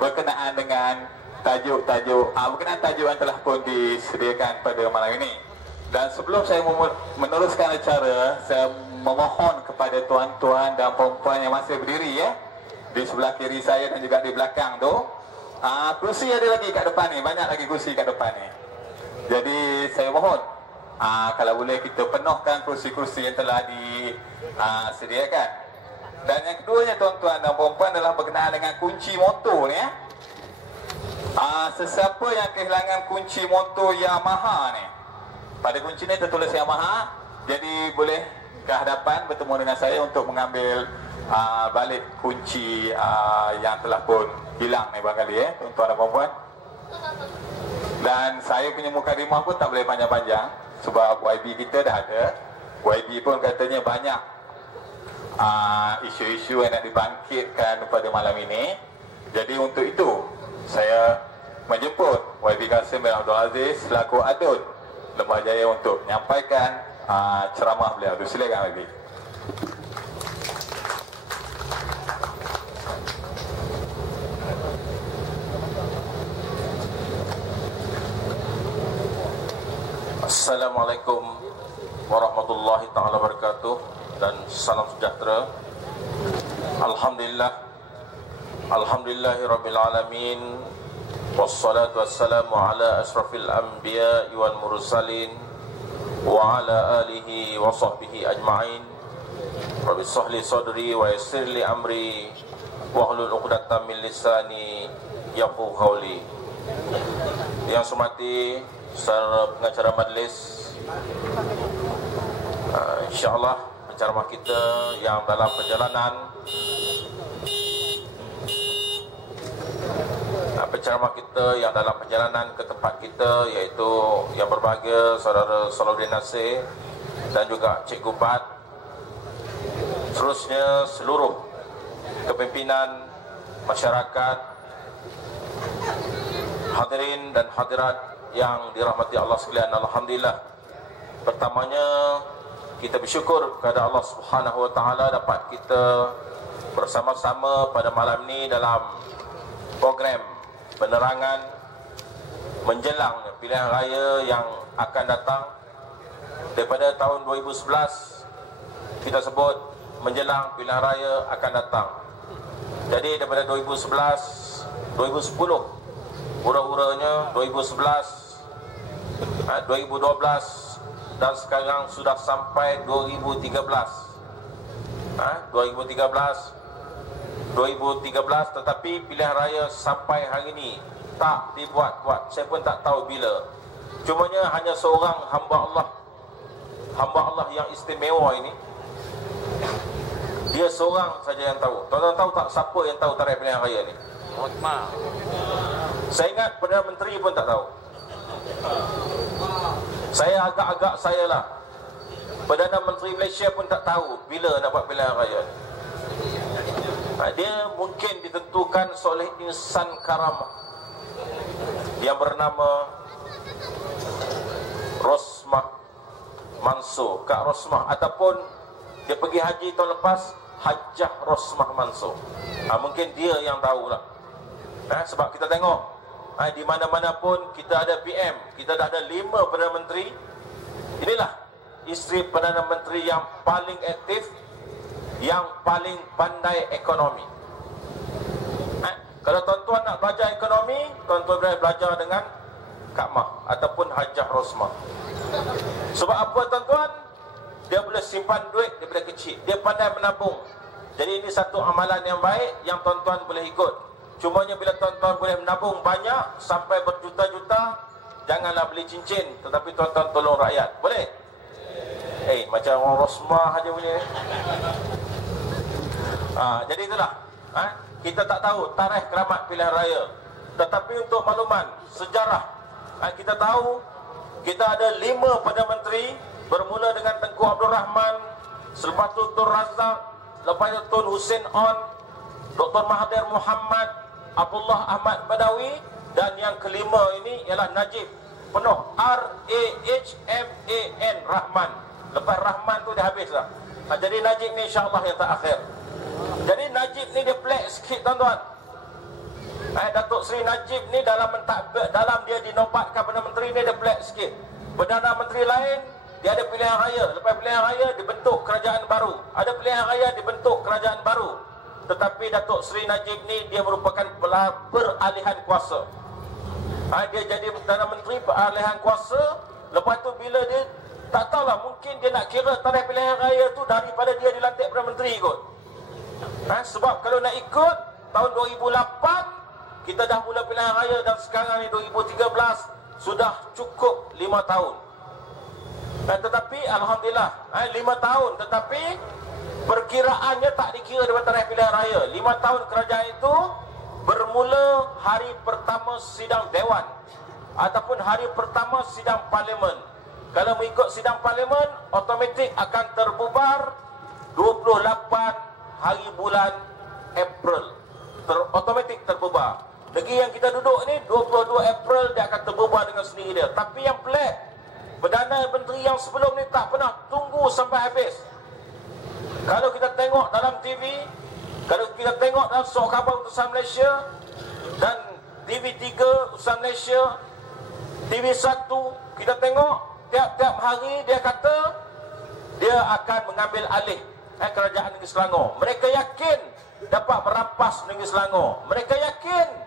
berkenaan dengan tajuk-tajuk berkenaan tajuk yang telah pun disediakan pada malam ini. Dan sebelum saya meneruskan acara, saya memohon kepada tuan-tuan dan puan-puan yang masih berdiri di sebelah kiri saya dan juga di belakang tu, kursi ada lagi kat depan ni, banyak lagi kursi kat depan ni. Jadi saya mohon kalau boleh kita penuhkan kursi-kursi yang telah disediakan. Dan yang keduanya tuan-tuan dan puan-puan adalah berkenaan dengan kunci motor ni. Sesiapa yang kehilangan kunci motor Yamaha ni, pada kunci ni tertulis Yamaha, jadi boleh ke hadapan bertemu dengan saya untuk mengambil balik kunci yang telah pun hilang ni barangkali tuan-tuan dan puan-puan. Dan saya punya mukadimah pun tak boleh panjang-panjang sebab YB kita dah ada. YB pun katanya banyak isu-isu yang nak dibangkitkan pada malam ini. Jadi untuk itu saya menjemput YB Kasim bin Abdul Aziz selaku adun Lembah Jaya untuk menyampaikan ceramah beliau. Silakan YB. Assalamualaikum warahmatullahi ta'ala wabarakatuh dan salam sejahtera. Alhamdulillahi rabbil alamin, wassalatu wassalamu ala asrafil anbiya wal mursalin wa ala alihi wa sahbihi ajma'in. Rabbi shrah li sadri wa yassir li amri wahlul 'uqdatam min lisani yafqahu qawli. Yang hormati saudara pengacara majlis, insyaAllah penceramah kita yang dalam perjalanan ke tempat kita, iaitu yang berbahagia saudara Salahuddin Nasir dan juga Cikgu Bat, seterusnya seluruh kepimpinan masyarakat, hadirin dan hadirat yang dirahmati Allah sekalian. Alhamdulillah, pertamanya kita bersyukur kepada Allah Subhanahu wa taala dapat kita bersama-sama pada malam ini dalam program penerangan menjelang pilihan raya yang akan datang. Daripada tahun 2011 kita sebut menjelang pilihan raya akan datang. Jadi daripada 2011, 2010, hura-huranya 2011, 2012 dan sekarang sudah sampai 2013. 2013, tetapi pilihan raya sampai hari ini tak dibuat-buat. Saya pun tak tahu bila. Cumanya hanya seorang hamba Allah yang istimewa ini, dia seorang saja yang tahu. Tuan-tuan tahu tak siapa yang tahu tarikh pilihan raya ni? Saya ingat Perdana Menteri pun tak tahu. Saya agak-agak sayalah, Perdana Menteri Malaysia pun tak tahu bila nak buat pilihan raya. Dia mungkin ditentukan oleh insan karamah yang bernama Rosmah Mansur, Kak Rosmah, ataupun dia pergi haji tahun lepas, Hajjah Rosmah Mansur. Mungkin dia yang tahulah. Sebab kita tengok di mana-mana pun kita ada PM, kita dah ada 5 Perdana Menteri. Inilah isteri Perdana Menteri yang paling aktif, yang paling pandai ekonomi. Kalau tuan-tuan nak belajar ekonomi, tuan-tuan boleh belajar dengan Kak Mah ataupun Hajjah Rosmah. Sebab apa tuan-tuan? Dia boleh simpan duit daripada kecil, dia pandai menabung. Jadi ini satu amalan yang baik yang tuan-tuan boleh ikut. Cumanya bila tuan-tuan boleh menabung banyak sampai berjuta-juta, janganlah beli cincin, tetapi tuan-tuan tolong rakyat. Boleh? Macam orang Rosmah aja boleh. Jadi itulah, kita tak tahu tarikh keramat pilihan raya. Tetapi untuk makluman sejarah, kita tahu kita ada 5 Perdana Menteri, bermula dengan Tengku Abdul Rahman, selepas tu Tun Razak, lepas itu Tun Hussein On, Dr. Mahathir Mohamad, Abdullah Ahmad Badawi, dan yang kelima ini ialah Najib, penuh R-A-H-M-A-N, Rahman. Lepas Rahman tu dah habis lah. Jadi Najib ni insyaAllah yang terakhir. Jadi Najib ni dia pelik sikit tuan-tuan. Datuk Seri Najib ni dalam dia dinobatkan Perdana Menteri ni, dia pelik sikit. Perdana Menteri lain dia ada pilihan raya, lepas pilihan raya dibentuk kerajaan baru, ada pilihan raya dibentuk kerajaan baru. Tetapi Datuk Seri Najib ni dia merupakan peralihan kuasa. Dia jadi Perdana Menteri peralihan kuasa. Lepas tu bila dia tak tahulah, mungkin dia nak kira tarikh pilihan raya tu daripada dia dilantik Perdana Menteri kot. Sebab kalau nak ikut tahun 2008 kita dah mula pilihan raya, dan sekarang ni 2013 sudah cukup 5 tahun. Tetapi Alhamdulillah 5 tahun, tetapi perkiraannya tak dikira daripada tarikh pilihan raya. 5 tahun kerajaan itu bermula hari pertama sidang Dewan ataupun hari pertama sidang Parlimen. Kalau mengikut sidang Parlimen, automatik akan terbubar 28 hari bulan April. Automatik terbubar. Negeri yang kita duduk ni 22 April dia akan terbubar dengan sendiri dia. Tapi yang pelik, Perdana Menteri yang sebelum ni tak pernah tunggu sampai habis. Kalau kita tengok dalam TV, kalau kita tengok dalam Surat Khabar Utusan Malaysia dan TV3 Utusan Malaysia, TV1, kita tengok tiap-tiap hari dia kata dia akan mengambil alih kerajaan Negeri Selangor. Mereka yakin dapat merampas Negeri Selangor. Mereka yakin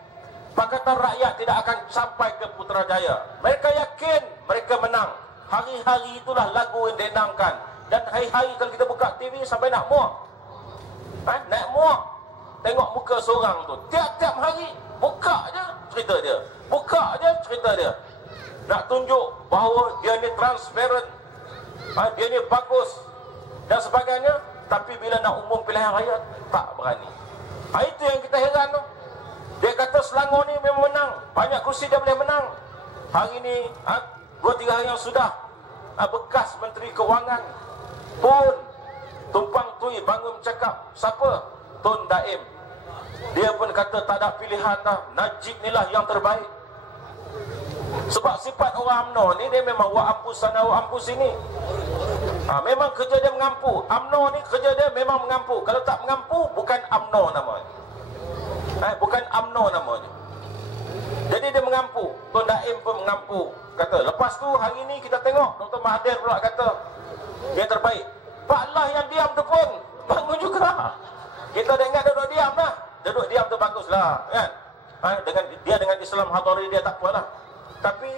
Pakatan Rakyat tidak akan sampai ke Putrajaya. Mereka yakin mereka menang. Hari-hari itulah lagu yang dienangkan. Dan hari-hari kalau kita buka TV sampai nak muak. Nak muak tengok muka seorang tu. Tiap-tiap hari buka je cerita dia. Buka je cerita dia. Nak tunjuk bahawa dia ni transparent, dia ni bagus dan sebagainya. Tapi bila nak umum pilihan raya, tak berani. Itu yang kita heran tu. Dia kata Selangor ni memang menang, banyak kursi dia boleh menang. Hari ni 2-3 hari yang sudah, bekas Menteri Kewangan pun tumpang tui bangun cakap. Siapa? Tun Daim. Dia pun kata tak ada pilihan dah, Najib ni lah yang terbaik. Sebab sifat orang UMNO ni dia memang wa ampu sana wa ampu sini. Memang kerja dia mengampu. UMNO ni kerja dia memang mengampu. Kalau tak mengampu, bukan UMNO namanya. Bukan UMNO namanya. Jadi dia mengampu. Tun Daim pun mengampu. Kata, lepas tu hari ni kita tengok Dr. Mahathir pula kata dia terbaik. Pak Lah yang diam tu pun bangun juga. Kita dah ingat duduk diam lah. Duduk diam tu baguslah, kan? Dengan Islam Hadari dia tak apalah. Tapi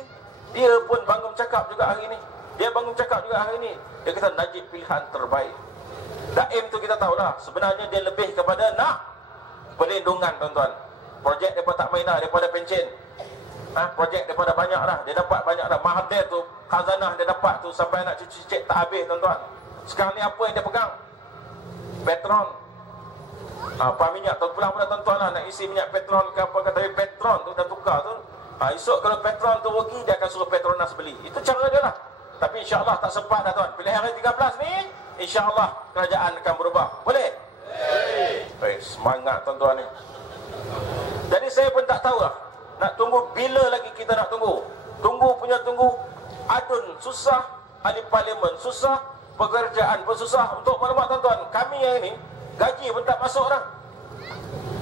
dia pun bangun cakap juga hari ni. Dia bangun cakap juga hari ni. Dia kata Najib pilihan terbaik. Daim tu kita tahulah, sebenarnya dia lebih kepada nak perlindungan, tuan-tuan. Projek daripada tak main dah, daripada pencen. Projek daripada banyak dah. Dia dapat banyak dah. Mahathir tu, khazanah dia dapat tu sampai nak cuci-cuci tak habis, tuan-tuan. Sekarang ni apa yang dia pegang? Petron. Paham minyak, pulang pula tuan-tuan lah, nak isi minyak Petron ke apa, kata Petron tu dah tukar tu. Esok kalau Petron tu rugi, dia akan suruh Petronas beli. Itu cara dia lah. Tapi insyaAllah tak sempat dah, tuan. Pilihan hari 13 ni, insyaAllah kerajaan akan berubah. Boleh? Baik, semangat tuan-tuan ni. Jadi saya pun tak tahu lah, nak tunggu bila lagi kita nak tunggu. Tunggu. Adun susah, ahli parlimen susah, pekerjaan pun susah. Untuk maklumat tuan-tuan, kami yang ini gaji pun tak masuk dah.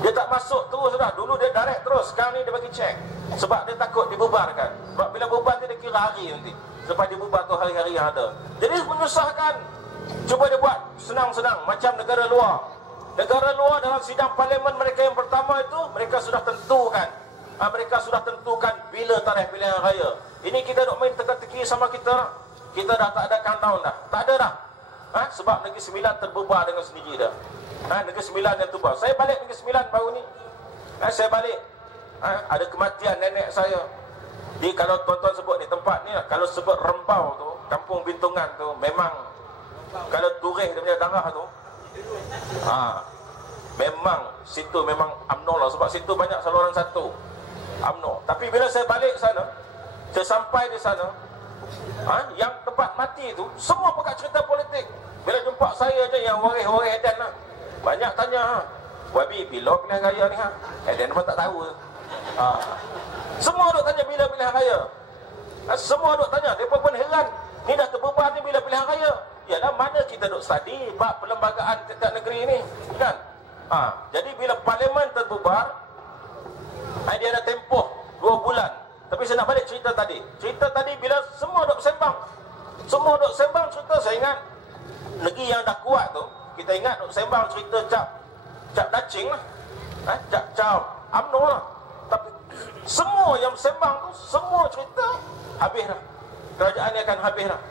Dia tak masuk terus dah. Dulu dia direct terus, sekarang ni dia bagi cek. Sebab dia takut dibubarkan. Sebab bila bubar dia kira hari nanti. Sebab dibubar tu hari-hari yang ada. Jadi menyusahkan. Cuba dia buat senang-senang macam negara luar. Negara luar dalam sidang parlimen mereka yang pertama itu, mereka sudah tentukan. Mereka sudah tentukan bila tarikh pilihan raya. Ini kita duk main teka-teki sama kita. Kita dah tak ada countdown dah. Tak ada dah. Sebab Negeri Sembilan terbubar dengan sendiri dah. Negeri Sembilan yang terbubar. Saya balik Negeri Sembilan baru ni. Saya balik. Ada kematian nenek saya. Kalau tuan-tuan sebut ni tempat ni lah, kalau sebut Rembau tu, Kampung Bintungan tu, memang kalau turih dia punya darah tu, memang situ memang UMNO lah. Sebab situ banyak saluran satu UMNO. Tapi bila saya balik sana, saya sampai di sana, yang tempat mati tu semua pakai cerita politik. Bila jumpa saya je yang waris-waris Edan lah, banyak tanya, Wabi bila pilihan raya ni Edan pun tak tahu. Semua duk tanya bila pilihan raya. Semua duk tanya. Mereka pun heran, ni dah terbubar ni bila pilihan raya. Yalah, mana kita duk study bab perlembagaan tiap negeri ni, kan? Jadi bila parlimen terbubar, saya dah tempoh 2 bulan. Tapi saya nak balik cerita tadi. Cerita tadi bila semua duk sembang. Semua duk sembang cerita, saya ingat negeri yang dah kuat tu, kita ingat duk sembang cerita cap dacing lah. Cap UMNO lah. Tapi semua yang sembang tu, semua cerita habis dah. Kerajaan ni akan habis dah.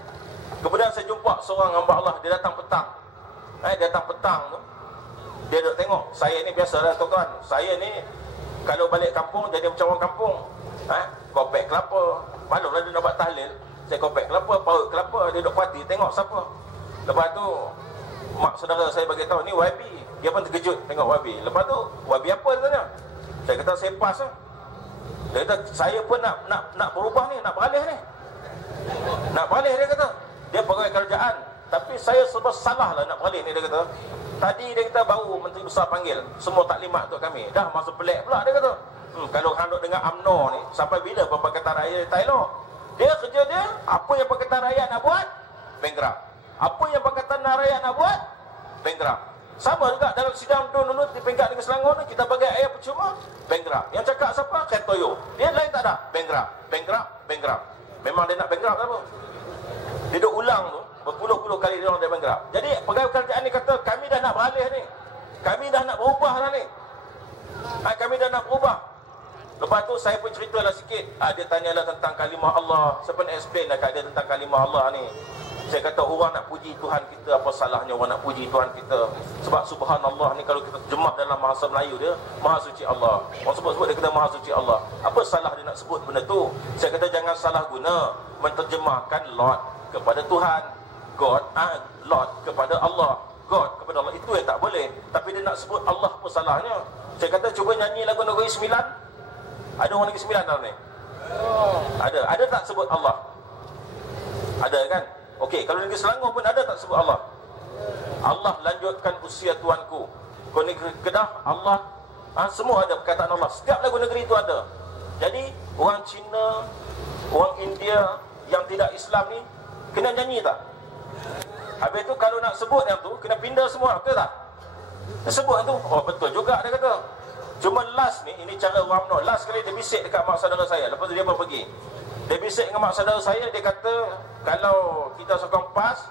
Kemudian saya jumpa seorang hamba Allah, dia datang petang. Dia datang petang tu, dia duk tengok. Saya ni biasalah tuan-tuan, saya ni kalau balik kampung jadi macam orang kampung. Kopek kelapa, maklumlah dia nak buat tahlil, saya kopek kelapa, paut kelapa, dia duk parti tengok siapa. Lepas tu mak saudara saya bagi tahu ni YB. Dia pun terkejut tengok YB. Lepas tu YB apa dia tanya? Saya kata saya pas lah. Dia kata saya pun nak berubah ni, nak beralih ni. Nak beralih, dia kata. Dia pegawai kerajaan, tapi saya serba salah lah nak beralih ni, dia kata. Tadi dia kata baru Menteri Besar panggil, semua taklimat untuk kami. Dah masa pelik pula, dia kata. Kalau handuk dengan UMNO ni, sampai bila Pakatan Rakyat tak elok? Dia kerja dia, apa yang Pakatan Rakyat nak buat? Bankrupt. Apa yang Pakatan Rakyat nak buat? Bankrupt. Sama juga dalam sidang dulu di Peringkat Negeri Selangor ni, kita bagi air percuma, bankrupt. Yang cakap siapa? Ketoyo. Dia lain tak ada? Bankrupt. Memang dia nak bankrupt apa? Dia duk ulang tu, berpuluh-puluh kali dia orang bankrupt. Jadi pegawai kerajaan ni kata, kami dah nak beralih ni. Kami dah nak berubah dah ni. Kami dah nak berubah. Lepas tu saya pun ceritalah sikit. Dia tanyalah tentang kalimah Allah. Saya pun explain lah kat dia tentang kalimah Allah ni. Saya kata orang nak puji Tuhan kita, apa salahnya orang nak puji Tuhan kita? Sebab subhanallah ni kalau kita terjemah dalam bahasa Melayu dia, Maha Suci Allah. Orang sebut-sebut dia kata Maha Suci Allah. Apa salah dia nak sebut benda tu? Saya kata jangan salah guna menterjemahkan Lord kepada Tuhan, God, Lord kepada Allah, God kepada Allah. Itu yang tak boleh. Tapi dia nak sebut Allah, apa salahnya? Saya kata cuba nyanyi lagu Negeri Sembilan. Ada orang Negeri Sembilan dalam ni? Ada tak sebut Allah? Ada kan? Okey, kalau Negeri Selangor pun ada tak sebut Allah? Allah lanjutkan usia tuanku. Kalau Negeri Kedah, Allah, semua ada perkataan Allah. Setiap lagu negeri itu ada. Jadi orang Cina, orang India yang tidak Islam ni kena nyanyi tak? Habis tu kalau nak sebut yang tu kena pindah semua, betul tak? Dia sebut yang tu, oh betul juga dia kata. Cuma last ni, ini cara orang UMNO. Last kali dia bisik dekat mak saudara saya. Lepas tu dia pun pergi. Dia bisik dengan mak saudara saya. Dia kata, kalau kita sokong PAS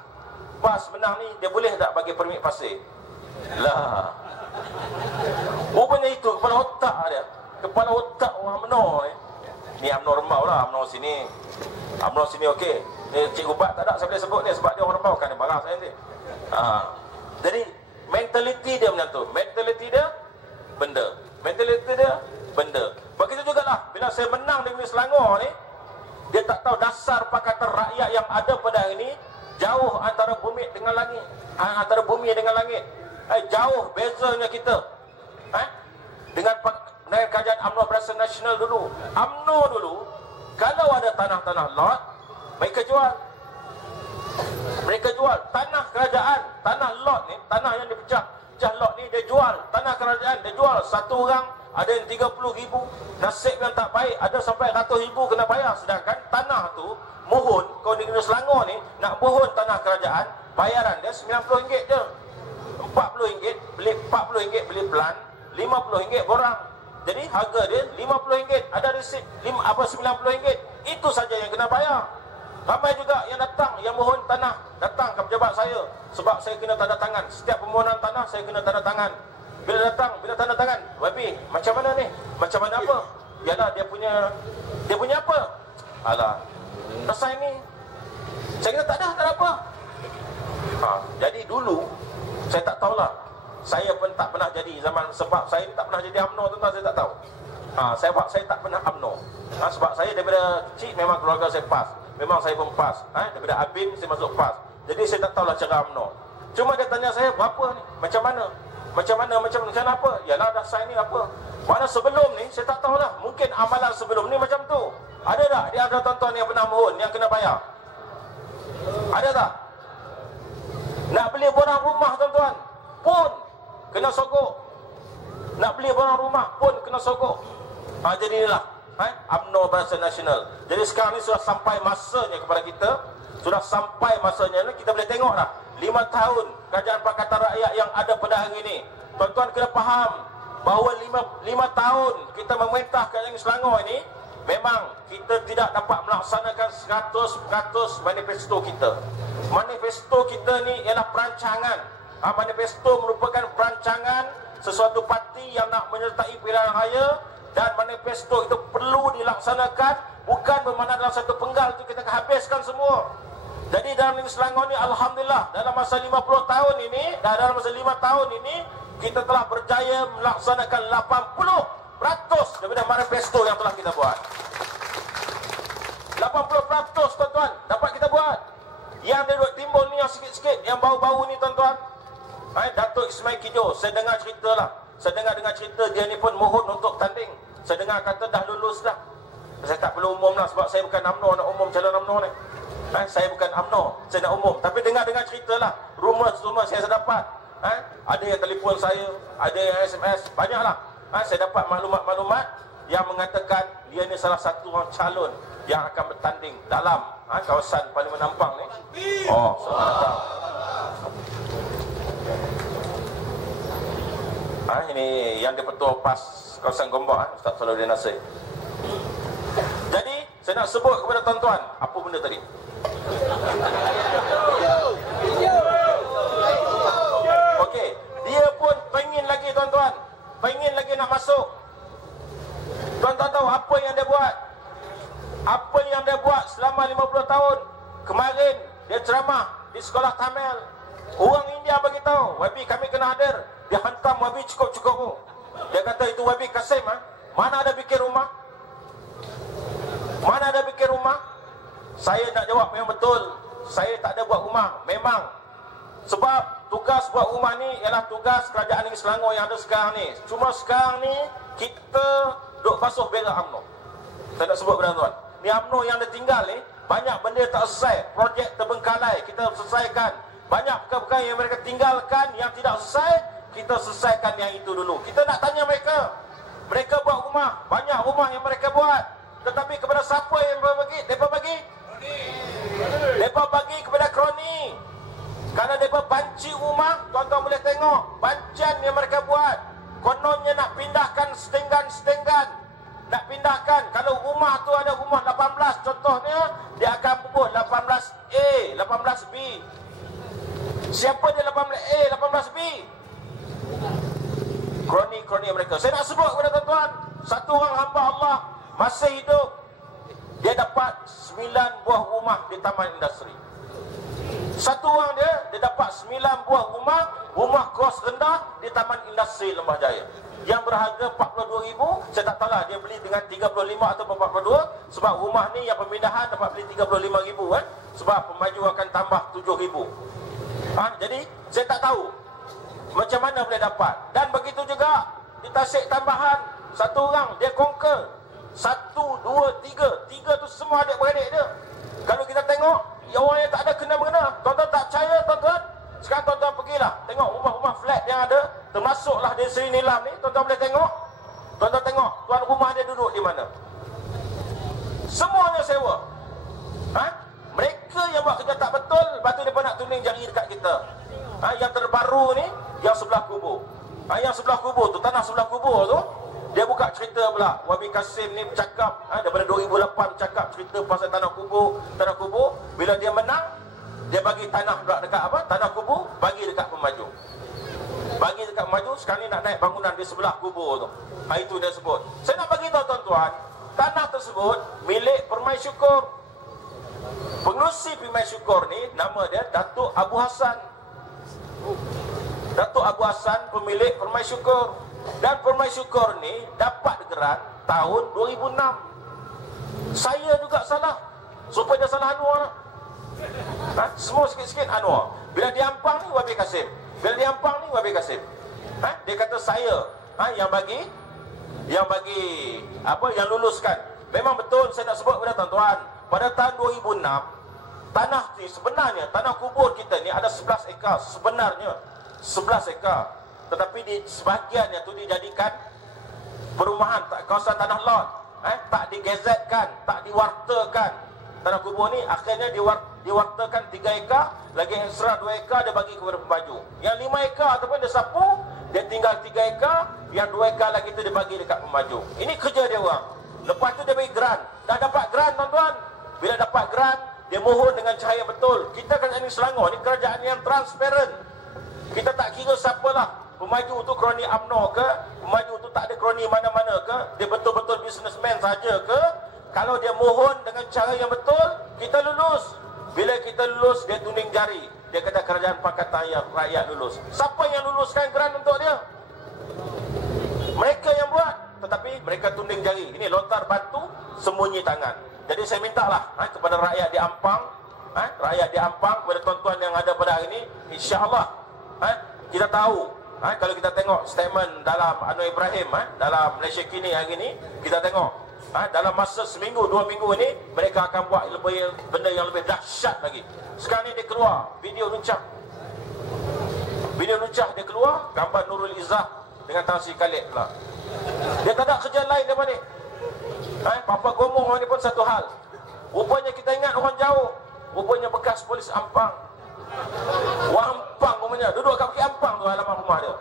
menang ni, dia boleh tak bagi permit pasir? Lah, rupanya itu kepala otak dia. Kepala otak orang UMNO ni. Ni UMNO Rembau lah. UMNO sini okey. Cikgu Bat tak ada saya boleh sebut ni. Sebab dia orang Rembau kan. Dia marah saya nanti. Jadi mentaliti dia macam tu. Mentaliti dia benda. Begitu jugalah bila saya menang di Negeri Selangor ni, dia tak tahu dasar Pakatan Rakyat yang ada pada hari ini jauh antara bumi dengan langit. Jauh bezanya kita. Dengan kerajaan UMNO Barisan Nasional dulu. UMNO dulu kalau ada tanah-tanah lot, mereka jual tanah kerajaan, tanah lot ni, tanah yang dipecah lot ni dia jual, tanah kerajaan dia jual. Satu orang ada yang 30,000, nasib yang tak baik ada sampai 100,000 kena bayar. Sedangkan tanah tu mohon, kalau di Negeri Selangor ni nak mohon tanah kerajaan, bayaran dia RM90 je. RM40 beli beli pelan, RM50 borang. Jadi harga dia RM50. Ada resit RM90. Itu saja yang kena bayar. Ramai juga yang datang, yang mohon tanah, datang ke pejabat saya. Sebab saya kena tanda tangan. Setiap permohonan tanah saya kena tanda tangan. Bila tanda tangan, Wabi, macam mana ni? Macam mana apa? Yalah dia punya apa? Alah, selesai ni. Saya kata tak ada apa. Jadi dulu saya tak tahulah. Saya pun tak pernah jadi zaman, sebab saya tak pernah jadi UMNO tu, saya tak tahu. Saya tak pernah UMNO. Sebab saya daripada kecil memang keluarga saya PAS. Memang saya pun PAS. Daripada ABIN saya masuk PAS. Jadi saya tak tahulah cara UMNO. Cuma dia tanya saya, berapa ni? Macam mana apa? Yalah dah sign ni apa? Mana sebelum ni saya tak tahulah. Mungkin amalan sebelum ni macam tu. Ada tak di antara tuan-tuan yang pernah mohon yang kena bayar? Ada tak? Nak beli borang rumah tuan-tuan pun kena sogok. Nak beli borang rumah pun kena sogok. Jadi inilah UMNO Barisan Nasional. Jadi sekarang ni sudah sampai masanya kepada kita. Sudah sampai masanya ni, kita boleh tengok dah 5 tahun kerajaan Pakatan Rakyat yang ada pada hari ini. Tuan-tuan kena faham, bahawa 5 tahun kita memerintah kat negeri Selangor ini, memang kita tidak dapat melaksanakan 100% manifesto kita. Manifesto kita ni ialah perancangan. Manifesto merupakan perancangan sesuatu parti yang nak menyertai pilihan raya, dan manifesto itu perlu dilaksanakan, bukan bermakna dalam satu penggal itu kita akan habiskan semua. Jadi dalam negeri Selangor ni, alhamdulillah, dalam masa 50 tahun ini, dan dalam masa 5 tahun ini, kita telah berjaya melaksanakan 80% daripada manifesto yang telah kita buat. 80% tuan-tuan dapat kita buat. Yang dia duk timbul ni yang sikit-sikit, yang bau-bau ni tuan-tuan, Datuk Ismail Kijo, saya dengar cerita lah. Saya dengar cerita dia ni pun mohon untuk tanding. Saya dengar kata dah lulus dah. Saya tak perlu umum lah, sebab saya bukan UMNO nak umum calon UMNO ni. Saya bukan UMNO, saya nak umum. Tapi dengar cerita lah. Rumor saya dapat. Ada yang telefon saya, ada yang SMS, banyaklah. Saya dapat maklumat-maklumat yang mengatakan dia ni salah satu orang calon yang akan bertanding dalam kawasan Parlimen Ampang ni. Oh, selamat datang. Ini yang di-Pertua PAS kawasan Gombak, Ustaz Salahuddin Nasir. Jadi saya nak sebut kepada tuan-tuan, apa benda tadi? Okey, dia pun pengin lagi tuan-tuan, pengin lagi nak masuk. Tuan-tuan tahu apa yang dia buat? Apa yang dia buat selama 50 tahun? Kemarin dia ceramah di sekolah Tamil. Orang India bagi tahu, Wabi kami kena hadir. Dia hantam Wabi cukup-cukup. Dia kata itu Wabi Kasim, mana ada bikin rumah? Mana ada bikin rumah? Saya nak jawab memang betul. Saya tak ada buat rumah, memang. Sebab tugas buat rumah ni ialah tugas kerajaan negeri Selangor yang ada sekarang ni. Cuma sekarang ni kita duk basuh berak UMNO. Saya nak sebut kepada tuan. Ni UMNO yang ada tinggal ni, banyak benda tak selesai. Projek terbengkalai kita selesaikan. Banyak perkara-perkara yang mereka tinggalkan yang tidak selesai, kita selesaikan yang itu dulu. Kita nak tanya mereka. Mereka buat rumah, banyak rumah yang mereka buat. Tetapi kepada siapa yang bagi? Mereka bagi? Mereka bagi kepada kroni. Kalau mereka banci rumah, tuan-tuan boleh tengok bancian yang mereka buat. Kononnya nak pindahkan setenggan-setenggan. Nak pindahkan. Kalau rumah tu ada rumah 18 contohnya, dia akan bubuh 18A, 18B. Siapa dia 18A, 18B? Kroni-kroni mereka. Saya nak sebut kepada tuan-tuan, satu orang hamba Allah masih hidup, dia dapat 9 buah rumah di Taman Industri. Satu orang dia dapat 9 buah rumah kos rendah di Taman Industri Lembah Jaya, yang berharga 42,000. Saya tak tahu lah dia beli dengan 35 atau 42, sebab rumah ni yang pemindahan dapat beli 35,000 sebab pemaju akan tambah 7,000. Jadi saya tak tahu macam mana boleh dapat. Dan begitu juga di Tasik Tambahan, satu orang dia conquer 1, 2, 3 tu semua adik-beradik dia. Kalau kita tengok orang yang tak ada kena-mengena, tuan-tuan tak percaya tuan-tuan, sekarang tuan-tuan pergilah tengok rumah-rumah flat yang ada, termasuklah di Seri Nilam ni. Tuan-tuan boleh tengok, tuan-tuan tengok tuan rumah dia duduk di mana. Semuanya sewa. Mereka yang buat kerja tak betul, lepas tu mereka nak tuning jari dekat kita. Yang terbaru ni, yang sebelah kubur. Yang sebelah kubur tu, tanah sebelah kubur tu, dia buka cerita pula. Wabi Kasim ni bercakap, daripada 2008 bercakap cerita pasal tanah kubur. Tanah kubur, bila dia menang, dia bagi tanah pula dekat apa? Tanah kubur, bagi dekat pemaju. Bagi dekat pemaju, sekarang ni nak naik bangunan di sebelah kubur tu. Itu dia sebut. Saya nak bagi tahu tuan-tuan, tanah tersebut milik Permai Syukur. Pengerusi Permai Syukur ni, nama dia Datuk Abu Hassan. Datuk Abu Hassan pemilik Permai Syukur. Dan Permai Syukur ni dapat geran tahun 2006. Saya juga salah, supaya dia salah Anwar. Semua sikit-sikit Anwar. Bila dia ampang ni Wabi Kasim. Bila dia ampang ni Wabi Kasim. Dia kata saya yang bagi apa, yang luluskan. Memang betul saya nak sebut kepada tuan-tuan, pada tahun 2006 tanah ni sebenarnya, tanah kubur kita ni ada 11 ekar sebenarnya, 11 ekar. Tetapi di sebahagiannya tu dijadikan perumahan, kawasan tanah lot. Tak digazetkan, tak diwartakan. Tanah kubur ni akhirnya diwartakan 3 ekar, lagi ekstra 2 ekar dia bagi kepada pembaju. Yang 5 ekar ataupun dia sapu, dia tinggal 3 ekar, yang 2 ekar lagi tu dia bagi dekat pemaju. Ini kerja dia orang. Lepas tu dia bagi grant. Dah dapat grant tuan-tuan. Bila dapat grant, dia mohon dengan cara yang betul. Kita kerajaan ini Selangor, ini kerajaan yang transparent. Kita tak kira siapalah. Pemaju tu kroni UMNO ke, pemaju tu tak ada kroni mana-mana ke, dia betul-betul businessman saja ke. Kalau dia mohon dengan cara yang betul, kita lulus. Bila kita lulus, dia tuning jari. Dia kata kerajaan Pakatan Rakyat lulus. Siapa yang luluskan grant untuk dia? Mereka yang buat. Tetapi mereka tuning jari. Ini lontar batu, sembunyi tangan. Jadi saya mintalah kepada rakyat di Ampang, rakyat di Ampang, kepada tuan-tuan yang ada pada hari ini, insya-Allah kita tahu, kalau kita tengok statement dalam Anwar Ibrahim dalam Malaysia Kini hari ini, kita tengok dalam masa seminggu 2 minggu ini mereka akan buat lebih benda yang lebih dahsyat lagi. Sekarang ni dia keluar video nuncah. Video nuncah dia keluar gambar Nurul Izzah dengan Tan Sri Khalid pula. Dia tak ada kerja lain daripada ni. Papa Gomoh ni pun satu hal. Rupanya kita ingat orang jauh. Rupanya bekas polis Ampang. Orang Ampang rupanya duduk kat Bukit Ampang tu halaman rumah dia.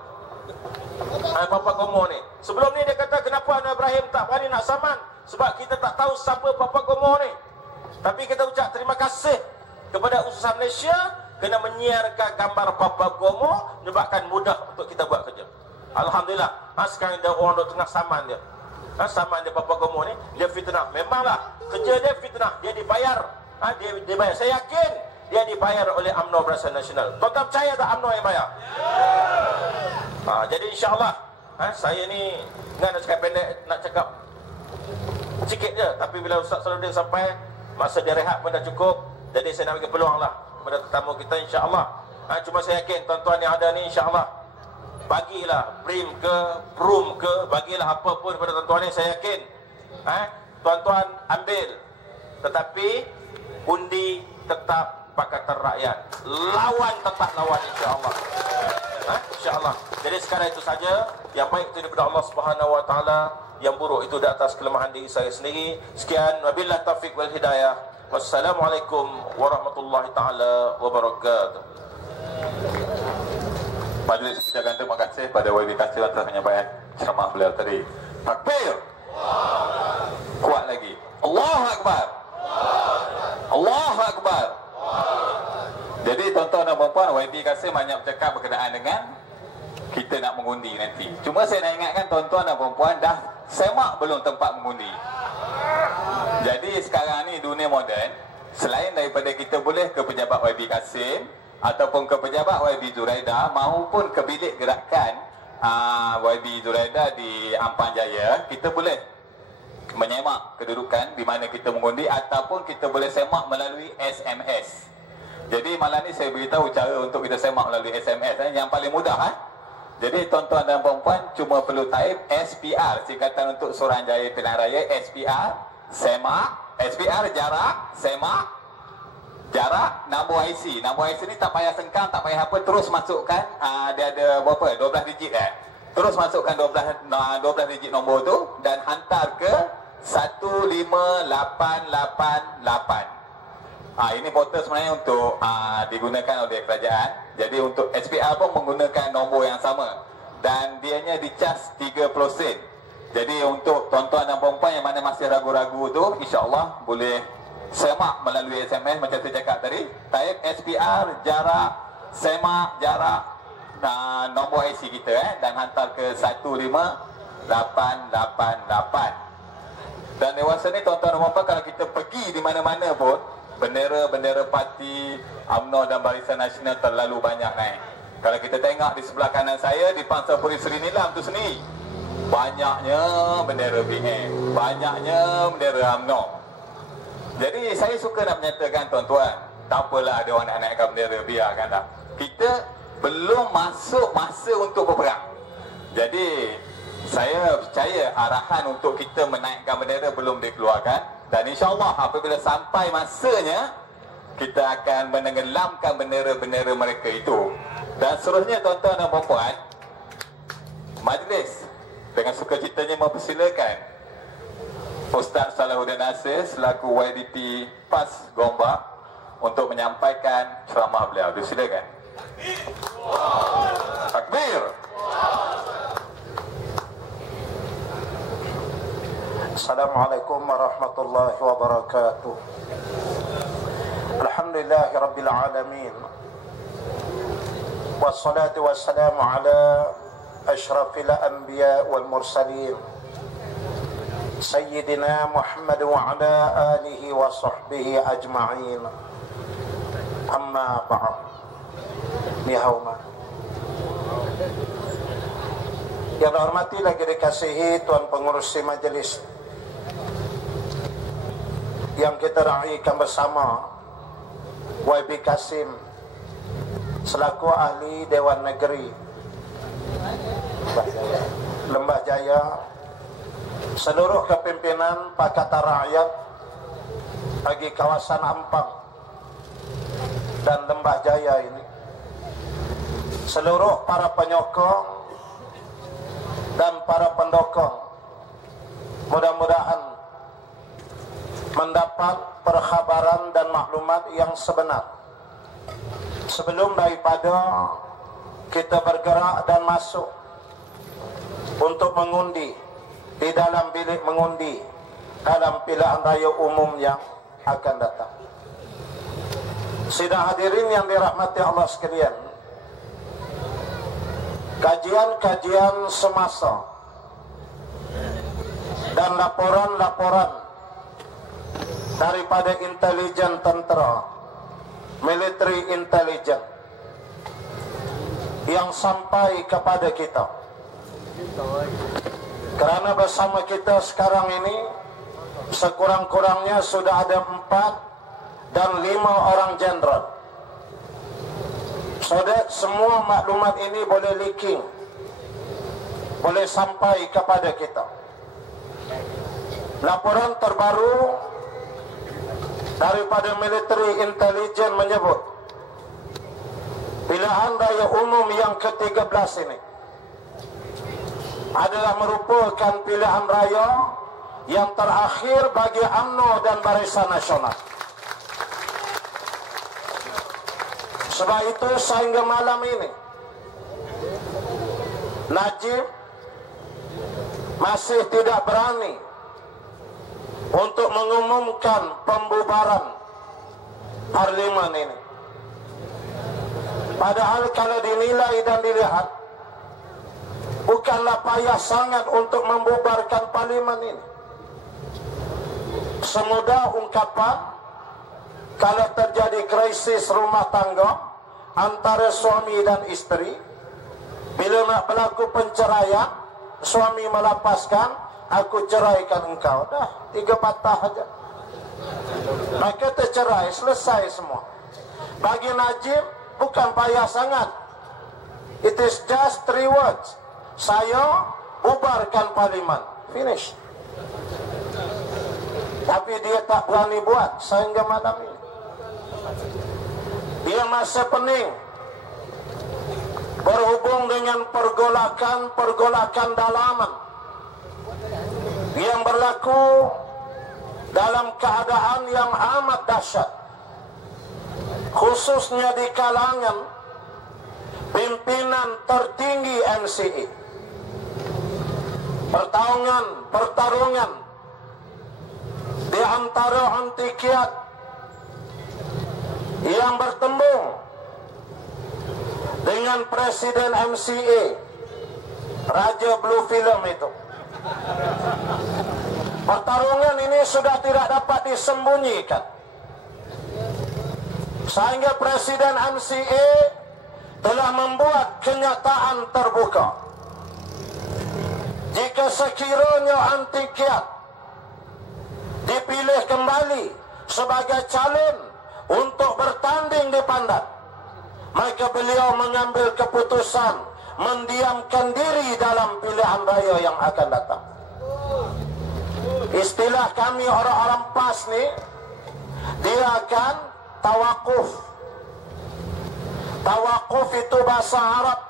Papa Gomoh ni. Sebelum ni dia kata kenapa Anwar Ibrahim tak berani nak saman? Sebab kita tak tahu siapa Papa Gomoh ni. Tapi kita ucap terima kasih kepada utusan Malaysia kena menyiarkan gambar Papa Gomoh, menyebabkan mudah untuk kita buat kerja. Alhamdulillah. Sekarang dia orang duk tengah saman dia. Saman dia Papa Gomoh ni, dia fitnah. Memanglah kerja dia fitnah. Dia dibayar. Dia dibayar. Saya yakin dia dibayar oleh UMNO Barisan Nasional. Tuan-tuan percaya tak UMNO yang bayar? Jadi insya-Allah saya ni nak cakap pendek, nak cakap sikit je. Tapi bila Ustaz Salahuddin sampai, masa dia rehat pun dah cukup. Jadi saya nak bagi peluang lah kepada tetamu kita insya-Allah. Cuma saya yakin tuan-tuan yang ada ni insya-Allah, bagilah BRIM ke, PRUM ke, bagilah apa pun kepada tuan-tuan ni. Saya yakin tuan-tuan ambil. Tetapi undi tetap Pakatan Rakyat. Lawan tetap lawan insya-Allah. InsyaAllah. Jadi sekarang itu saja. Yang baik itu daripada Allah Subhanahu Wa Taala, yang buruk itu di atas kelemahan diri saya sendiri. Sekian, wabillahi taufiq wal hidayah. Wassalamualaikum warahmatullahi taala wabarakatuh. Majlis ucapan terima kasih pada YB Kasir atas penyampaian ceramah beliau tadi. Takbir. Kuat lagi. Allahu Akbar. Allahu Akbar. Jadi tuan-tuan dan puan-puan, YB Kasir banyak bercakap berkenaan dengan kita nak mengundi nanti. Cuma saya nak ingatkan tuan-tuan dan puan-puan, dah semak belum tempat mengundi? Jadi sekarang ni dunia moden, selain daripada kita boleh ke pejabat YB Kassim ataupun ke pejabat YB Zuraida maupun ke bilik gerakan YB Zuraida di Ampang Jaya, kita boleh menyemak kedudukan di mana kita mengundi ataupun kita boleh semak melalui SMS. Jadi malam ni saya beritahu cara untuk kita semak melalui SMS yang paling mudah. Jadi tuan-tuan dan puan-puan cuma perlu type SPR, singkatan untuk Suruhanjaya Pilihan Raya, SPR, semak, SPR jarak, semak, jarak, nombor IC. Nombor IC ni tak payah sengkang, tak payah apa, terus masukkan, dia ada berapa? 12 digit Terus masukkan 12 digit nombor tu dan hantar ke 15888. Ini portal sebenarnya untuk digunakan oleh kerajaan. Jadi untuk SPR pun menggunakan nombor yang sama dan dianya dicas 30 sen. Jadi untuk tuan-tuan dan puan-puan yang mana masih ragu-ragu tu, insya-Allah boleh semak melalui SMS macam saya cakap tadi. Type SPR jarak, semak jarak nombor IC kita dan hantar ke 15888. Dan dewasa ni tuan-tuan dan puan-puan, kalau kita pergi di mana-mana pun, bendera-bendera parti UMNO dan Barisan Nasional terlalu banyak naik. Kalau kita tengok di sebelah kanan saya, di Pangsapuri Seri Nilam tu sendiri, banyaknya bendera BN, banyaknya bendera UMNO. Jadi saya suka nak menyatakan tuan-tuan, tak apalah ada orang nak naikkan bendera, biarkan dah. Kita belum masuk masa untuk berperang. Jadi saya percaya arahan untuk kita menaikkan bendera belum dikeluarkan. Dan insya-Allah apabila sampai masanya, kita akan menenggelamkan bendera-bendera mereka itu. Dan seterusnya tuan-tuan dan puan-puan, majlis dengan sukacitanya mempersilakan Ustaz Salahuddin Nasir selaku YDP PAS Gombak untuk menyampaikan ceramah beliau. Disilakan. Takbir. Assalamualaikum warahmatullahi wabarakatuh. Alhamdulillahi rabbil alamin. Wassalatu wassalamu ala asyrafil anbiya wal mursalin Sayyidina Muhammad wa ala alihi wa sahbihi ajma'in. Amma ba'd. Nihauma. Yang dihormati lagi dikasihi Tuan Pengurusi Majelis yang kita raikan bersama, YB Kasim selaku ahli Dewan Negeri Lembah Jaya, seluruh kepimpinan Pakatan Rakyat bagi kawasan Ampang dan Lembah Jaya ini, seluruh para penyokong dan para pendukung, mudah-mudahan mendapat perkhabaran dan maklumat yang sebenar sebelum daripada kita bergerak dan masuk untuk mengundi di dalam bilik mengundi dalam pilihan raya umum yang akan datang. Sidang hadirin yang dirahmati Allah sekalian, kajian-kajian semasa dan laporan-laporan daripada intelijen tentera, military intelligence yang sampai kepada kita, kerana bersama kita sekarang ini sekurang-kurangnya sudah ada 4 dan 5 orang jenderal. Saudara, semua maklumat ini boleh leaking, boleh sampai kepada kita. Laporan terbaru daripada military intelligence menyebut pilihan raya umum yang ke-13 ini adalah merupakan pilihan raya yang terakhir bagi UMNO dan Barisan Nasional. Sebab itu sehingga malam ini Najib masih tidak berani untuk mengumumkan pembubaran parlimen ini. Padahal kalau dinilai dan dilihat, bukanlah payah sangat untuk membubarkan parlimen ini. Semudah ungkapan, kalau terjadi krisis rumah tangga antara suami dan isteri, bila nak berlaku penceraian, suami melepaskan, aku ceraikan engkau. Dah, 3 patah saja. Maka tercerai, selesai semua. Bagi Najib, bukan payah sangat. It is just 3 words. Saya bubarkan parlimen. Finish. Tapi dia tak berani buat sehingga malam ini. Dia masih pening berhubung dengan pergolakan dalaman yang berlaku dalam keadaan yang amat dahsyat, khususnya di kalangan pimpinan tertinggi MCA. Pertarungan di antara antikiat yang bertembung dengan Presiden MCA, Raja Blue Film itu. Pertarungan ini sudah tidak dapat disembunyikan, sehingga Presiden MCA telah membuat kenyataan terbuka. Jika sekiranya antikiat dipilih kembali sebagai calon untuk bertanding di Pandan, maka beliau mengambil keputusan mendiamkan diri dalam pilihan raya yang akan datang. Istilah kami orang-orang PAS ni, dia akan tawakuf. Tawakuf itu bahasa Arab,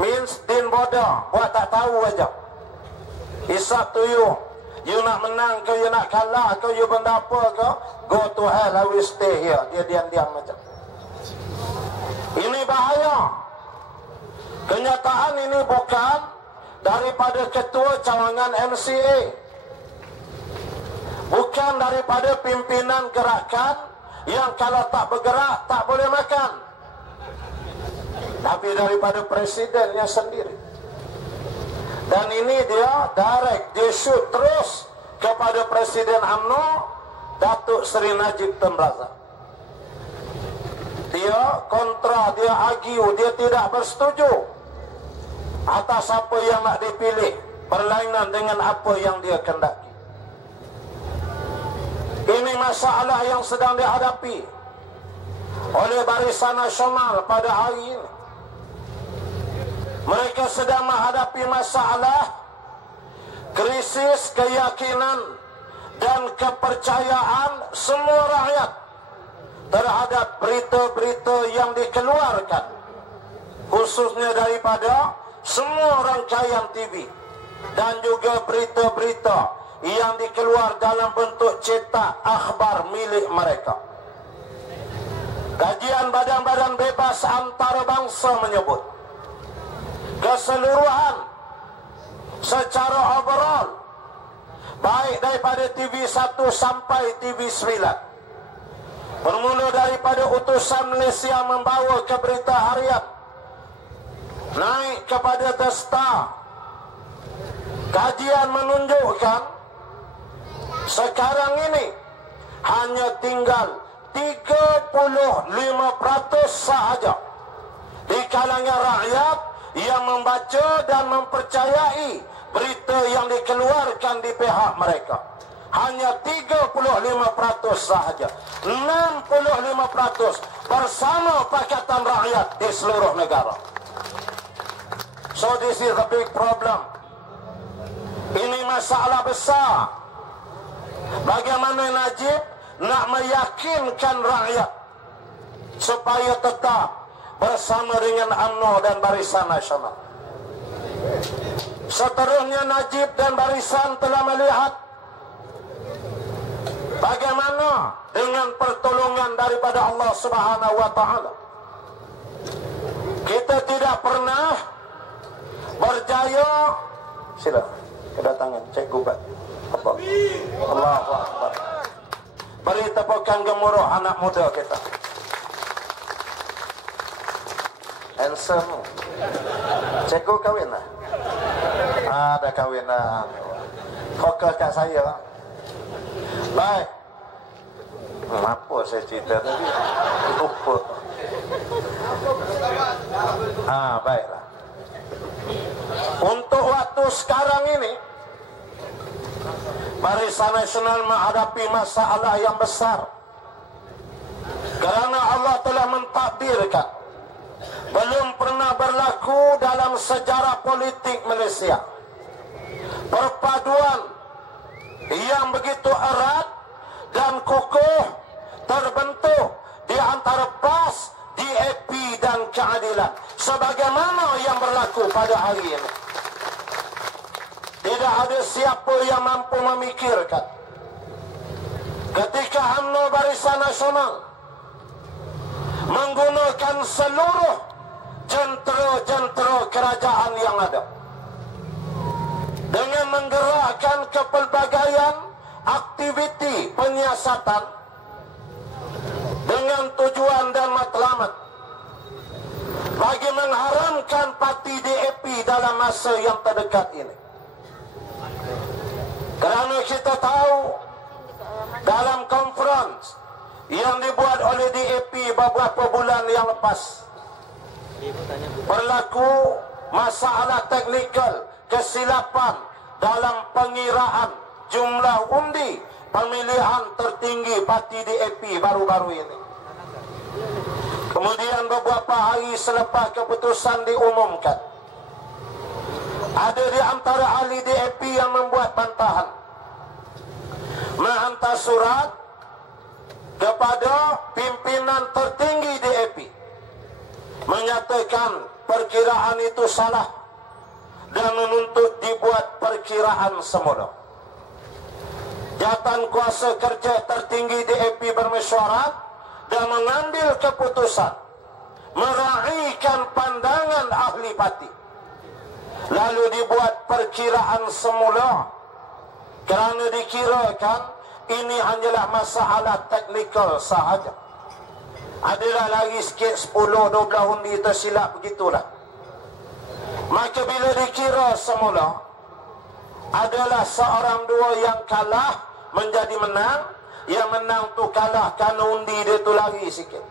means din bodoh, buat tak tahu aja. It's up to you. You nak menang ke, you nak kalah ke, you benda apa ke, go to hell, I will stay here. Dia diam-diam macam. Ini bahaya. Kenyataan ini bukan daripada ketua cawangan MCA, bukan daripada pimpinan gerakan yang kalau tak bergerak tak boleh makan, tapi daripada presidennya sendiri. Dan ini dia direct, dia shoot terus kepada Presiden UMNO, Datuk Seri Najib Tun Razak. Dia kontra, dia argue, dia tidak bersetuju atas apa yang nak dipilih berlainan dengan apa yang dia kendaki. Ini masalah yang sedang dihadapi oleh Barisan Nasional pada hari ini. Mereka sedang menghadapi masalah krisis keyakinan dan kepercayaan semua rakyat terhadap berita-berita yang dikeluarkan, khususnya daripada semua rangkaian TV dan juga berita-berita yang dikeluar dalam bentuk cetak akhbar milik mereka. Kajian badan-badan bebas antarabangsa menyebut keseluruhan secara overall, baik daripada TV1 sampai TV9, bermula daripada utusan Malaysia membawa ke berita harian, naik kepada The Star, kajian menunjukkan sekarang ini hanya tinggal 35% sahaja di kalangan rakyat yang membaca dan mempercayai berita yang dikeluarkan di pihak mereka. Hanya 35% sahaja. 65% bersama Pakatan Rakyat di seluruh negara. So this is a big problem. Ini masalah besar. Bagaimana Najib nak meyakinkan rakyat supaya tetap bersama dengan UMNO dan Barisan Nasional. Seterusnya Najib dan Barisan telah melihat bagaimana dengan pertolongan daripada Allah Subhanahu wa taala. Kita tidak pernah berjaya. Sila kedatangan Cikgu Bat. Allahu Akbar. Beri tepukan gemuruh anak muda kita. Handsome. Cikgu kahwin lah? Dah kahwin lah. Fokus kat saya. Baik. Apa saya cerita tadi? Lupa. Baiklah. Untuk waktu sekarang ini, Barisan Nasional menghadapi masalah yang besar. Kerana Allah telah mentakdirkan, belum pernah berlaku dalam sejarah politik Malaysia perpaduan yang begitu erat dan kukuh terbentuk di antara PAS, DAP dan keadilan sebagaimana yang berlaku pada hari ini. Tidak ada siapa yang mampu memikirkan ketika UMNO Barisan Nasional menggunakan seluruh jentera-jentera kerajaan yang ada dengan menggerakkan kepelbagaian aktiviti penyiasatan dengan tujuan dan matlamat bagi mengharamkan parti DAP dalam masa yang terdekat ini. Kerana kita tahu dalam konferensi yang dibuat oleh DAP beberapa bulan yang lepas berlaku masalah teknikal kesilapan dalam pengiraan jumlah undi pemilihan tertinggi parti DAP baru-baru ini. Kemudian beberapa hari selepas keputusan diumumkan, ada di antara ahli DAP yang membuat bantahan, menghantar surat kepada pimpinan tertinggi DAP menyatakan perkiraan itu salah dan menuntut dibuat perkiraan semula. Jawatan kuasa kerja tertinggi DAP bermesyuarat dan mengambil keputusan meraihkan pandangan ahli parti, lalu dibuat perkiraan semula kerana dikirakan ini hanyalah masalah teknikal sahaja. Adalah lagi sikit 10-12 undi tersilap begitulah. Maka bila dikira semula adalah seorang dua yang kalah menjadi menang, yang menang tu kalah kerana undi dia tu lagi sikit.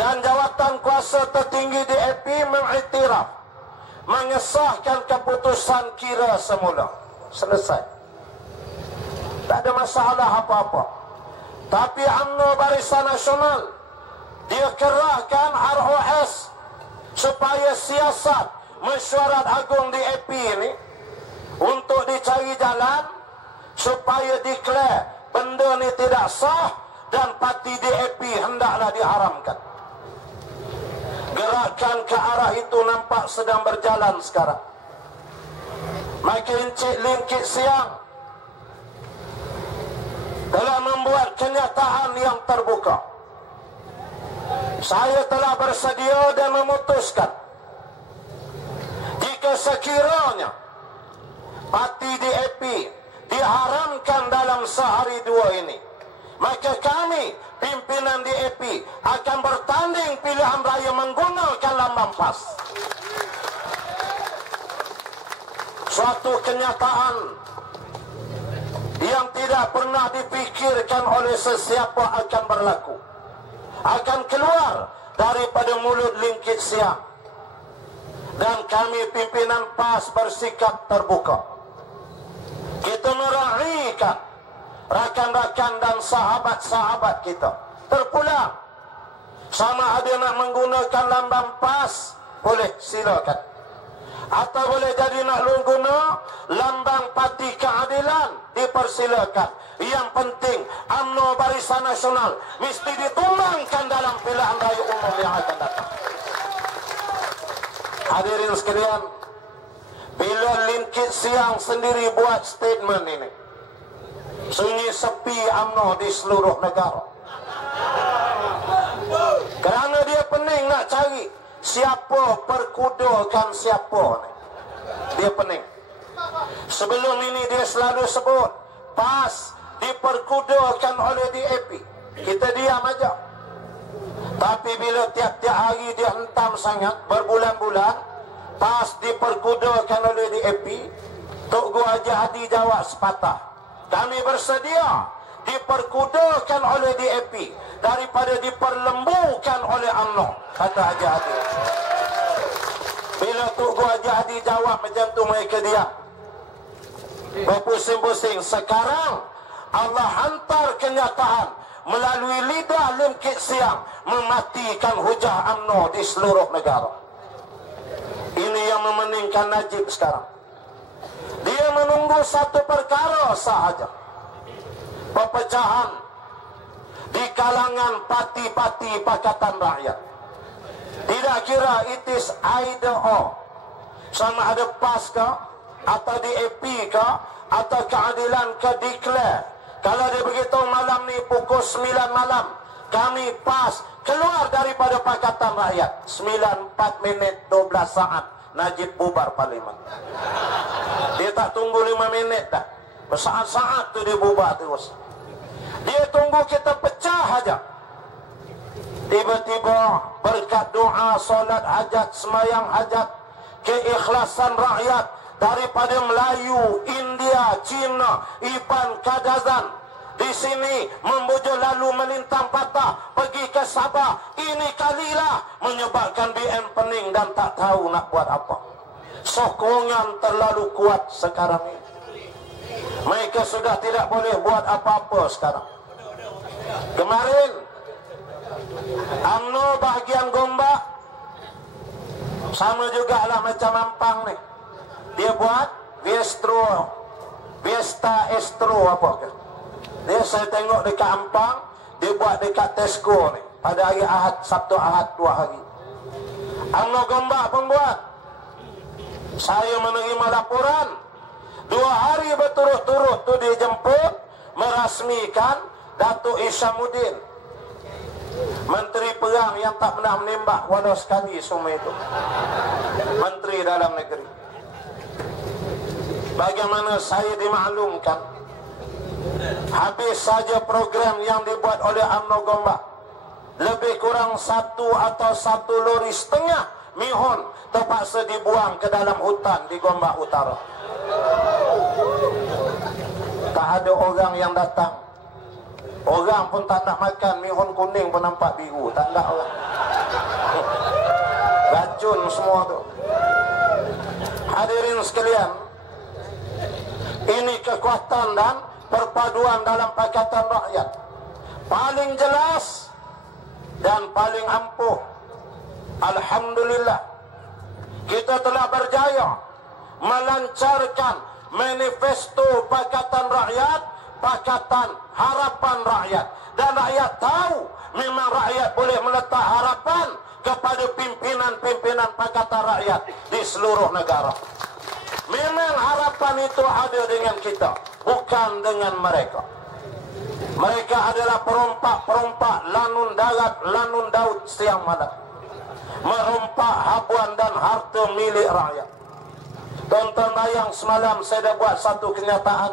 Dan jawatan kuasa tertinggi di AP mengiktiraf, mengesahkan keputusan kira semula. Selesai. Tak ada masalah apa-apa. Tapi UMNO Barisan Nasional, dia kerahkan ROS supaya siasat mesyuarat agung di AP ini untuk dicari jalan supaya declare benda ni tidak sah dan parti DAP hendaklah diharamkan. Gerakan ke arah itu nampak sedang berjalan sekarang. Maka Encik Lim Kit Siang telah membuat kenyataan yang terbuka. Saya telah bersedia dan memutuskan, jika sekiranya parti DAP diharamkan dalam sehari dua ini, maka kami pimpinan DAP akan bertanding pilihan raya menggunakan lambang PAS. Suatu kenyataan yang tidak pernah dipikirkan oleh sesiapa akan berlaku, akan keluar daripada mulut Lim Kit Siang. Dan kami pimpinan PAS bersikap terbuka. Kita meraihkan rakan-rakan dan sahabat-sahabat kita. Terpulang. Sama ada nak menggunakan lambang PAS, boleh, silakan. Atau boleh jadi nak guna lambang Parti Keadilan, dipersilakan. Yang penting UMNO Barisan Nasional mesti ditumbangkan dalam pilihan raya umum yang akan datang. Hadirin sekalian, bila Lim Kit Siang sendiri buat statement ini, sunyi sepi UMNO di seluruh negara. Kerana dia pening nak cari siapa perkudakan siapa ni. Dia pening. Sebelum ini dia selalu sebut PAS diperkudakan oleh DAP. Kita diam aja. Tapi bila tiap-tiap hari dia hentam sangat, berbulan-bulan, PAS diperkudakan oleh DAP, Tok Guru Haji Hadi jawab sepatah, kami bersedia diperkudakan oleh DAP daripada diperlembukan oleh UMNO, kata Haji Hadi. Bila Tok Guru Haji Hadi jawab macam tu, mereka diam, berpusing-pusing. Sekarang Allah hantar kenyataan melalui lidah Lim Kit Siang, mematikan hujah UMNO di seluruh negara. Ini yang memeningkan Najib sekarang. Dia menunggu satu perkara sahaja, perpecahan di kalangan parti-parti Pakatan Rakyat. Tidak kira it is either or, sama ada PAS ke, atau DAP ke, atau Keadilan ke, declare. Kalau dia beritahu malam ni pukul 9 malam, kami PAS keluar daripada Pakatan Rakyat, 9:04 minit 12 saat Najib bubar parlimen. Dia tak tunggu 5 minit dah, bersaat-saat tu dia bubar terus. Dia tunggu kita pecah aja. Tiba-tiba berkat doa, solat hajat, semayang hajat, keikhlasan rakyat daripada Melayu, India, Cina, Ipan, Kadazan, di sini membujuk lalu melintang patah pergi ke Sabah. Ini kalilah menyebabkan BN pening dan tak tahu nak buat apa. Sokongan terlalu kuat sekarang ini. Mereka sudah tidak boleh buat apa-apa sekarang. Kemarin UMNO bahagian Gombak sama jugalah macam Ampang ni. Dia buat Fiesta Estro apa ke. Dia saya tengok dekat Ampang, dia buat dekat Tesco ni pada hari Ahad, Sabtu Ahad 2 hari. UMNO Gombak pun buat. Saya menerima laporan 2 hari berturut-turut tu dia jemput merasmikan Datuk Isyamuddin, Menteri Perang yang tak pernah menembak walau sekali semua itu, Menteri Dalam Negeri. Bagaimana saya dimaklumkan Habis saja program yang dibuat oleh UMNO Gombak, lebih kurang 1 atau 1,5 lori mihun terpaksa dibuang ke dalam hutan di Gombak Utara. Tak ada orang yang datang. Orang pun tak nak makan mihun kuning pun nampak biru. Tak nak orang. Racun semua tu. Hadirin sekalian, ini kekuatan dan perpaduan dalam Pakatan Rakyat. Paling jelas dan paling ampuh. Alhamdulillah, kita telah berjaya melancarkan manifesto Pakatan Rakyat, Pakatan Harapan Rakyat. Dan rakyat tahu memang rakyat boleh meletak harapan kepada pimpinan-pimpinan Pakatan Rakyat di seluruh negara. Memang harapan itu ada dengan kita, bukan dengan mereka. Mereka adalah perompak-perompak lanun darat, lanun daud siang malam, merompak habuan dan harta milik rakyat. Tonton bayang semalam saya dah buat satu kenyataan.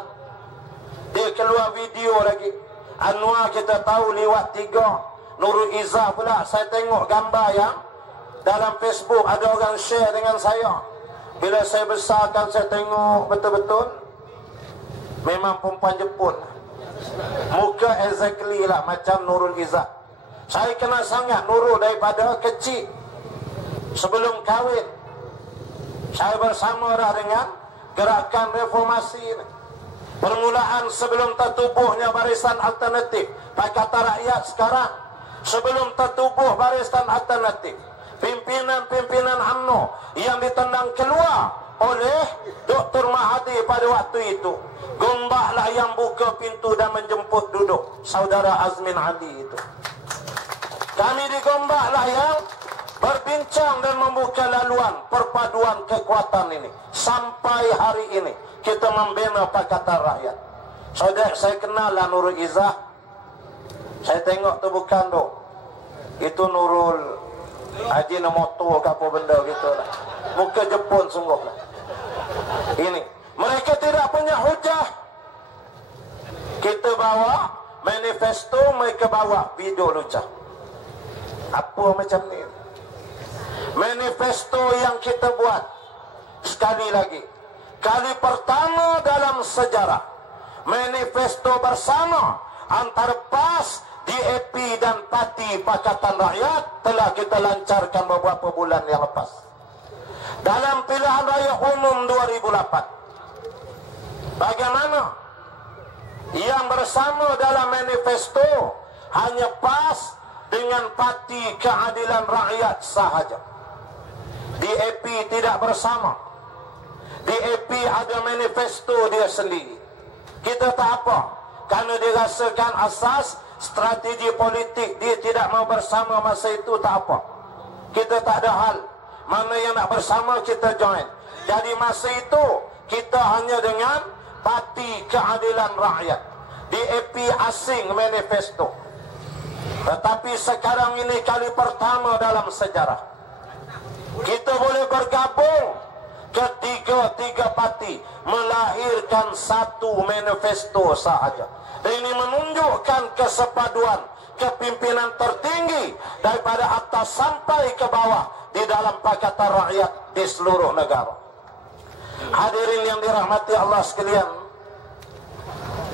Dia keluar video lagi. Anwar kita tahu liwat 3. Nurul Izzah pula saya tengok gambar yang dalam Facebook ada orang share dengan saya. Bila saya besarkan saya tengok betul-betul memang perempuan Jepun. Muka exactly lah macam Nurul Izzah. Saya kenal sangat Nurul daripada kecil. Sebelum kahwin saya bersama dengan gerakan reformasi ini. Permulaan sebelum tertubuhnya Barisan Alternatif Pakatan Rakyat sekarang, sebelum tertubuh Barisan Alternatif, pimpinan-pimpinan UMNO yang ditendang keluar oleh Dr. Mahathir pada waktu itu, Gombaklah yang buka pintu dan menjemput duduk saudara Azmin Ali itu. Kami di Gombaklah yang berbincang dan membuka laluan perpaduan kekuatan ini. Sampai hari ini kita membina Pakatan Rakyat. Saudara saya kenal lah Nurul Izzah. Saya tengok tu bukan tu. Itu Nurul Ajinomoto ke apa benda gitu lah. Muka Jepun sungguh lah. Ini mereka tidak punya hujah. Kita bawa manifesto, mereka bawa video lucah. Apa macam ni? Manifesto yang kita buat, sekali lagi, kali pertama dalam sejarah, manifesto bersama antara PAS, DAP dan Parti Pakatan Rakyat telah kita lancarkan beberapa bulan yang lepas. Dalam pilihan raya umum 2008, bagaimana? Yang bersama dalam manifesto hanya PAS dengan Parti Keadilan Rakyat sahaja. DAP tidak bersama. DAP ada manifesto dia sendiri. Kita tak apa, kerana dia rasakan asas strategi politik dia tidak mau bersama masa itu, tak apa. Kita tak ada hal. Mana yang nak bersama kita join. Jadi masa itu kita hanya dengan Parti Keadilan Rakyat. DAP asing manifesto. Tetapi sekarang ini kali pertama dalam sejarah kita boleh bergabung ketiga parti melahirkan satu manifesto sahaja. Ini menunjukkan kesepaduan kepimpinan tertinggi daripada atas sampai ke bawah di dalam Pakatan Rakyat di seluruh negara. Hadirin yang dirahmati Allah sekalian,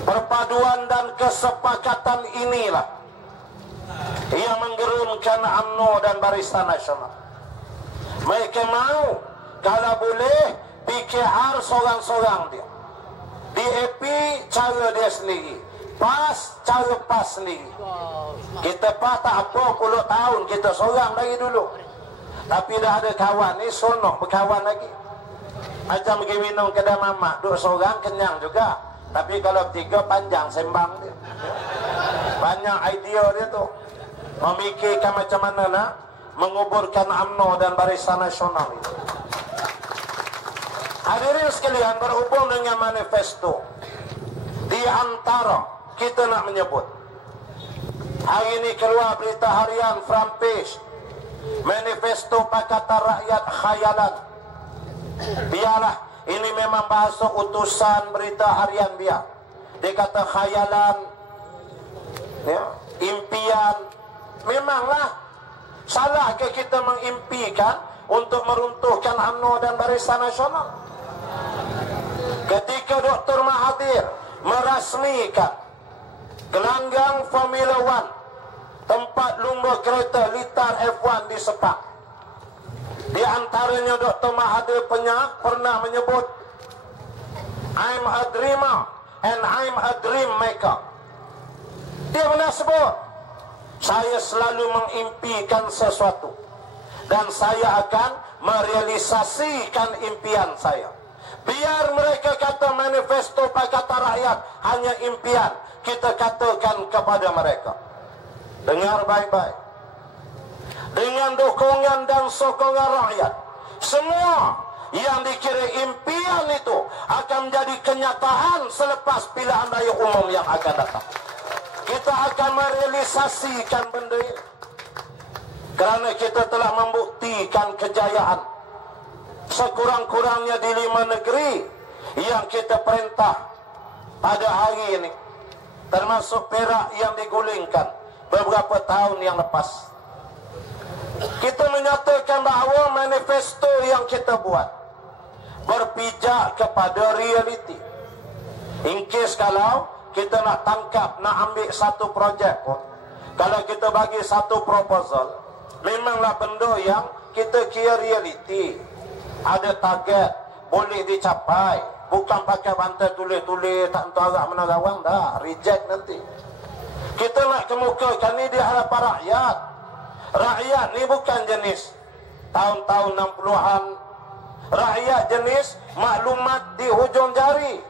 perpaduan dan kesepakatan inilah yang menggerunkan UMNO dan Barisan Nasional. Mereka mau kalau boleh PKR seorang-seorang dia, DAP cara dia sendiri, PAS cara PAS sendiri. Kita PAS tak apa, 10 tahun kita seorang dari dulu. Tapi dah ada kawan ni sonok berkawan lagi. Macam pergi minum kedai mamak, duduk seorang kenyang juga. Tapi kalau bertiga panjang sembang dia. Banyak idea dia tu. Memikirkan macam mana nak menguburkan UMNO dan Barisan Nasional itu. Hadirin sekalian, berhubung dengan manifesto, di antara kita nak menyebut, hari ini keluar berita harian front page, manifesto Pakatan Rakyat khayalan. Biarlah, ini memang bahasa utusan berita harian biar. dia kata khayalan, ya, impian. Memanglah salah ke kita mengimpikan untuk meruntuhkan UMNO dan Barisan Nasional? Ketika Dr. Mahathir merasmikan gelanggang Formula 1, tempat lumba kereta litar F1 di Sepang, di antaranya Dr. Mahathir pernah menyebut, I'm a dreamer and I'm a dream maker. Dia pernah sebut, saya selalu mengimpikan sesuatu dan saya akan merealisasikan impian saya. Biar mereka kata manifesto Pakatan Rakyat hanya impian, kita katakan kepada mereka, dengar baik-baik, dengan dukungan dan sokongan rakyat, semua yang dikira impian itu akan menjadi kenyataan selepas pilihan raya umum yang akan datang. Kita akan merealisasikan benda ini kerana kita telah membuktikan kejayaan sekurang-kurangnya di 5 negeri yang kita perintah pada hari ini, termasuk Perak yang digulingkan beberapa tahun yang lepas. Kita menyatakan bahawa manifesto yang kita buat berpijak kepada realiti. In case kalau kita nak tangkap, nak ambil satu projek pun, kalau kita bagi satu proposal, memanglah benda yang kita kira realiti, ada target, boleh dicapai, bukan pakai bantai tulis-tulis tak tentu arah mana gawang, dah reject nanti. Kita nak kemukakan ni di hadapan rakyat. Rakyat ni bukan jenis tahun-tahun 60-an, rakyat jenis maklumat di hujung jari.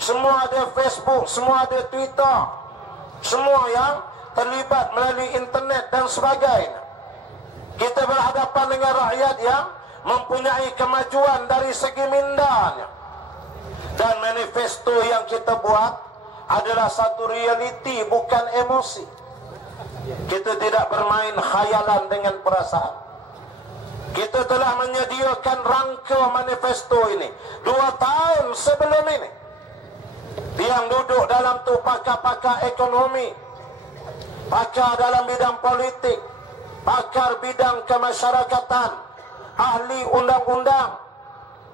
Semua ada Facebook, semua ada Twitter, semua yang terlibat melalui internet dan sebagainya. Kita berhadapan dengan rakyat yang mempunyai kemajuan dari segi mindanya. Dan manifesto yang kita buat adalah satu realiti, bukan emosi. Kita tidak bermain khayalan dengan perasaan. Kita telah menyediakan rangka manifesto ini 2 tahun sebelum ini. Yang duduk dalam tu pakar-pakar ekonomi, pakar dalam bidang politik, pakar bidang kemasyarakatan, ahli undang-undang,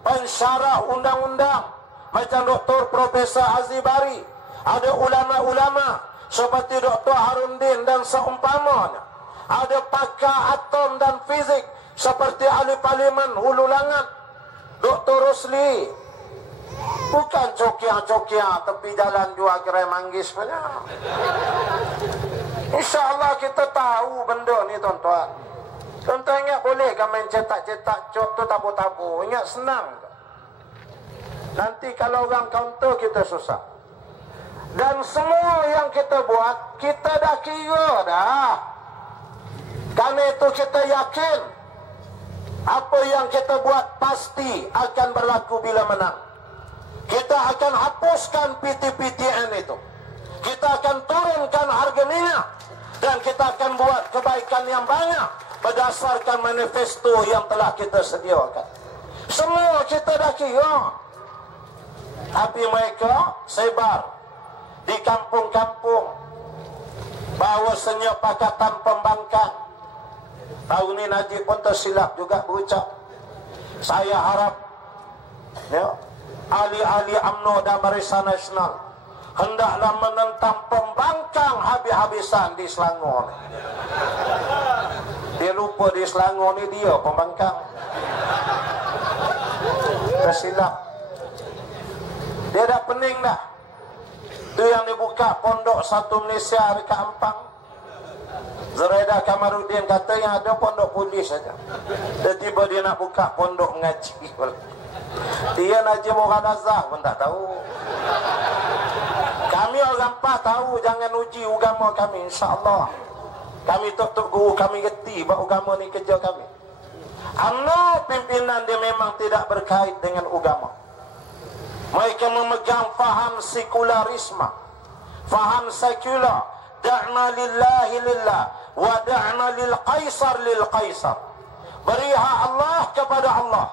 pensyarah undang-undang macam Dr. Profesor Azibari, ada ulama-ulama seperti Dr. Harundin dan seumpamanya, ada pakar atom dan fizik seperti ahli parlimen Hulu Langat Dr. Rosli. Bukan cokiah-cokiah tepi jalan jual gerai manggis punya. InsyaAllah kita tahu benda ni tuan-tuan. Tuan-tuan ingat boleh kan main cetak-cetak cok tu tabu-tabu? Ingat senang. Nanti kalau orang counter kita susah. Dan semua yang kita buat, kita dah kira dah. Kerana itu kita yakin apa yang kita buat pasti akan berlaku bila menang. Kita akan hapuskan PTPTN itu. Kita akan turunkan harga minyak. Dan kita akan buat kebaikan yang banyak berdasarkan manifesto yang telah kita sediakan. Semua kita dah kira. Tapi mereka sebar di kampung-kampung bahawasanya Pakatan Pembangkang. Tahun ini Najib pun tersilap juga berucap. Saya harap ya, ahli-ahli UMNO dan Barisan Nasional hendaklah menentang pembangkang habis-habisan di Selangor. Dia lupa di Selangor ni dia pembangkang. Tersilap. Dia dah pening dah. Itu yang dibuka pondok Satu Malaysia dekat Ampang. Zuraida Kamarudin kata yang ada pondok polis saja. Tiba-tiba dia nak buka pondok mengaji. Dia Najib Muhammad Azhar pun tak tahu. Kami orang PAS tahu, jangan uji agama kami, insya-Allah. Kami tok-tok guru kami reti bahawa agama ni kerja kami. UMNO pimpinan dia memang tidak berkait dengan agama. Mereka memegang faham sekularisme, faham sekular, da'na lillahi lillah wa da'na lil qaisar lil qaisar. Beri hak Allah kepada Allah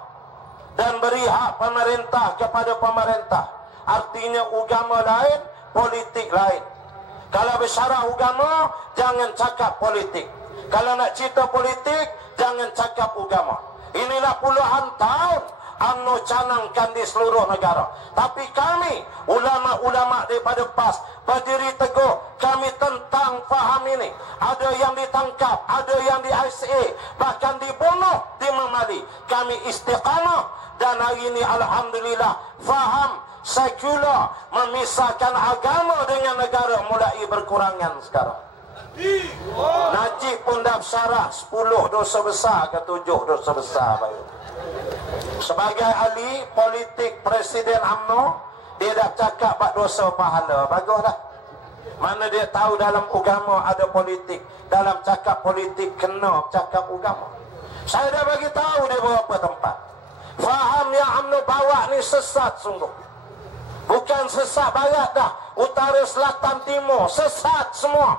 dan beri hak pemerintah kepada pemerintah. Artinya agama lain politik lain. Kalau bersyarah agama, jangan cakap politik. Kalau nak cerita politik, jangan cakap agama. Inilah puluhan tahun UMNO canangkan di seluruh negara. Tapi kami, ulama-ulama daripada PAS, berdiri teguh. Kami tentang faham ini. Ada yang ditangkap, ada yang di ICA, bahkan dibunuh di Memali. Kami istiqamah. Dan hari ini Alhamdulillah, faham sekular memisahkan agama dengan negara mulai berkurangan sekarang. Najib pun dah syarah 10 dosa besar ke 7 dosa besar. Sebagai ahli politik Presiden UMNO, dia dah cakap bak dosa pahala. Baguslah. Mana dia tahu dalam agama ada politik. Dalam cakap politik kena cakap agama. Saya dah bagi tahu di beberapa tempat. Faham yang UMNO bawa ni sesat sungguh. Bukan sesat barat dah, utara, selatan, timur, sesat semua.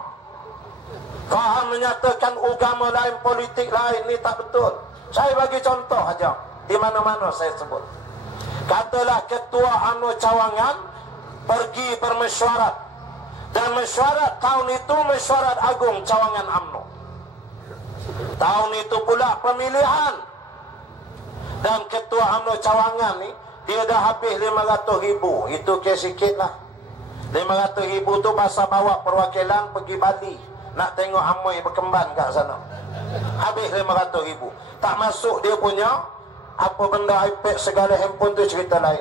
Faham menyatakan agama lain, politik lain, ni tak betul. Saya bagi contoh aja, di mana-mana saya sebut. Katalah ketua UMNO Cawangan pergi bermesyuarat, dan mesyuarat tahun itu mesyuarat agung Cawangan UMNO. Tahun itu pula pemilihan. Dan ketua UMNO Cawangan ni, dia dah habis 500,000. Itu kes sikit lah. 500,000 tu pasal bawa perwakilan pergi Bali. Nak tengok Amoy berkembang kat sana. Habis 500,000. Tak masuk dia punya apa benda iPad segala handphone tu cerita lain.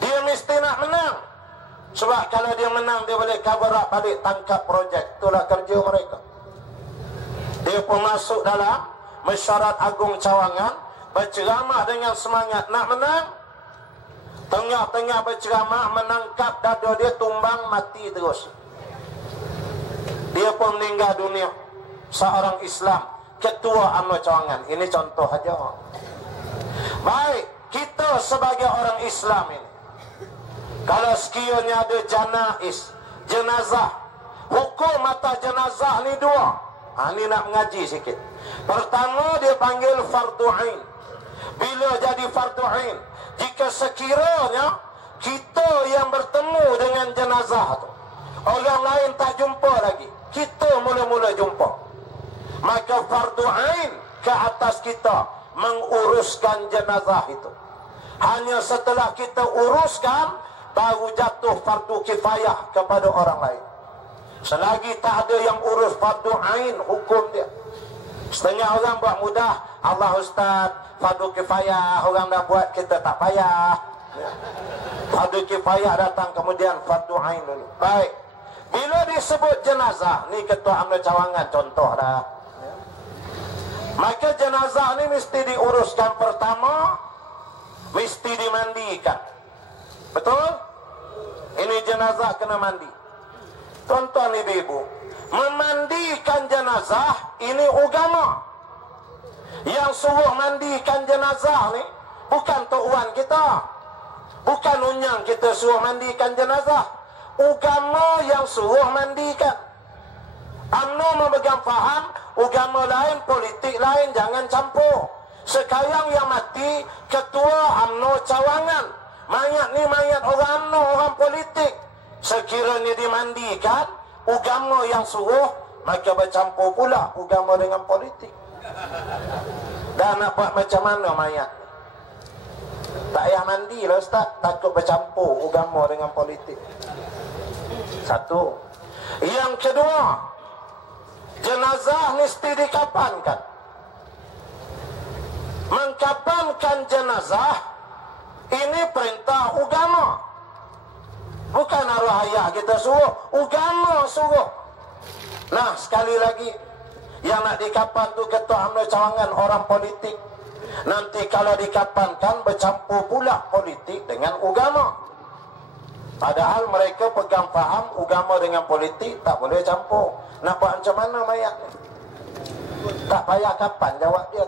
Dia mesti nak menang. Sebab kalau dia menang, dia boleh cover up balik tangkap projek. Itulah kerja mereka. Dia pun masuk dalam mesyuarat agung Cawangan, berceramah dengan semangat nak menang. Tengah-tengah berceramah, menangkap dada dia tumbang, mati terus. Dia pun meninggal dunia. Seorang Islam, ketua UMNO Cawangan. Ini contoh saja. Baik, kita sebagai orang Islam ini, kalau sekiranya ada jenazah, hukum atas jenazah ni dua. Ini nak mengaji sikit. Pertama, dia panggil fardu ain. Bila jadi fardu ain, jika sekiranya kita yang bertemu dengan jenazah tu, orang lain tak jumpa lagi, kita mula-mula jumpa, maka fardu ain ke atas kita menguruskan jenazah itu. Hanya setelah kita uruskan, baru jatuh fardu kifayah kepada orang lain. Selagi tak ada yang urus fardu ain, hukum dia. Setengah orang buat mudah, Allah Ustaz, fardu kifayah, orang dah buat, kita tak payah. Fardu kifayah datang, kemudian fardu ain dulu. Baik, bila disebut jenazah, ni ketua UMNO Cawangan contoh dah. Maka jenazah ni mesti diuruskan. Pertama, mesti dimandikan. Betul? Ini jenazah kena mandi. Tuan-tuan ibu-ibu, memandikan jenazah ini agama. Yang suruh mandikan jenazah ni bukan Tok Wan kita, bukan unyang kita suruh mandikan jenazah. Agama yang suruh mandikan. UMNO memegang faham, agama lain, politik lain, jangan campur. Sekarang yang mati ketua UMNO Cawangan. Mayat ni mayat orang UMNO, orang politik. Sekiranya dimandikan, agama yang suruh, maka bercampur pula agama dengan politik. Dan nak buat macam mana mayat? Tak payah mandi lah Ustaz, takut bercampur agama dengan politik. Satu. Yang kedua, jenazah mesti dikapankan. Mengkapankan jenazah ini perintah agama. Bukan arwah ayah kita suruh, agama suruh. Nah, sekali lagi, yang nak dikapan tu ketua UMNO Cawangan, orang politik. Nanti kalau dikapankan, bercampur pula politik dengan agama. Padahal mereka pegang faham agama dengan politik tak boleh campur. Nak buat macam mana mayat ni? Tak payah kapan, jawab dia.